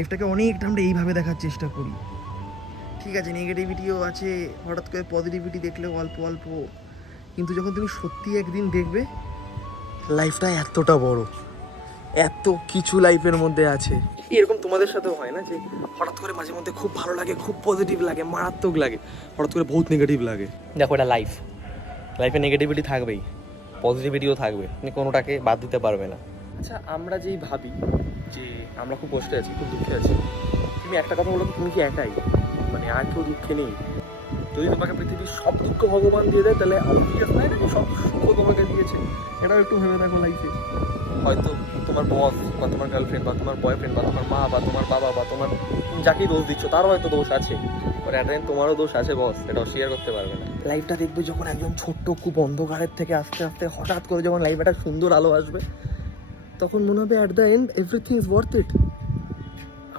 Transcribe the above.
লাইফটাকে অনেকটা আমরা এইভাবে দেখার চেষ্টা করি। ঠিক আছে, নেগেটিভিটিও আছে, হঠাৎ করে পজিটিভিটি দেখলেও অল্প অল্প, কিন্তু যখন তুমি সত্যি একদিন দেখবে লাইফটা এতটা বড়, এত কিছু লাইফের মধ্যে আছে। এরকম তোমাদের সাথেও হয় না যে হঠাৎ করে মাঝে মধ্যে খুব ভালো লাগে, খুব পজিটিভ লাগে, মারাত্মক লাগে, হঠাৎ করে বহুত নেগেটিভ লাগে? দেখো, এটা লাইফে নেগেটিভিটি থাকবেই, পজিটিভিটিও থাকবে, তুমি কোনোটাকে বাদ দিতে পারবে না। আচ্ছা, আমরা যেই ভাবি যে আমরা খুব কষ্টে আছি, খুব দুঃখে আছি, তুমি একটা কথা বলো, তুমি কি একাই? মানে আর কেউ দুঃখে নেই? যদি তোমাকে পৃথিবীর সব দুঃখ ভগবান দিয়ে দেয়, তাহলে অবভিয়াস নয় না যে সব সুখ তোমাকে দিয়েছে? এটাও একটু ভেবে দেখো লাইফে। হয়তো তোমার বস বা তোমার গার্লফ্রেন্ড বা তোমার বয়ফ্রেন্ড বা তোমার মা বা তোমার বাবা বা তোমার, তুমি যাকেই দোষ দিচ্ছ তারও হয়তো দোষ আছে, বাট অ্যাট দ্য এন্ড তোমারও দোষ আছে বস, এটা অস্বীকার করতে পারবে না। লাইফটা দেখবে যখন একদম ছোট্ট খুব অন্ধকারের থেকে আস্তে আস্তে হঠাৎ করে যখন লাইফে একটা সুন্দর আলো আসবে, তখন মনে হবে at the end everything is worth it.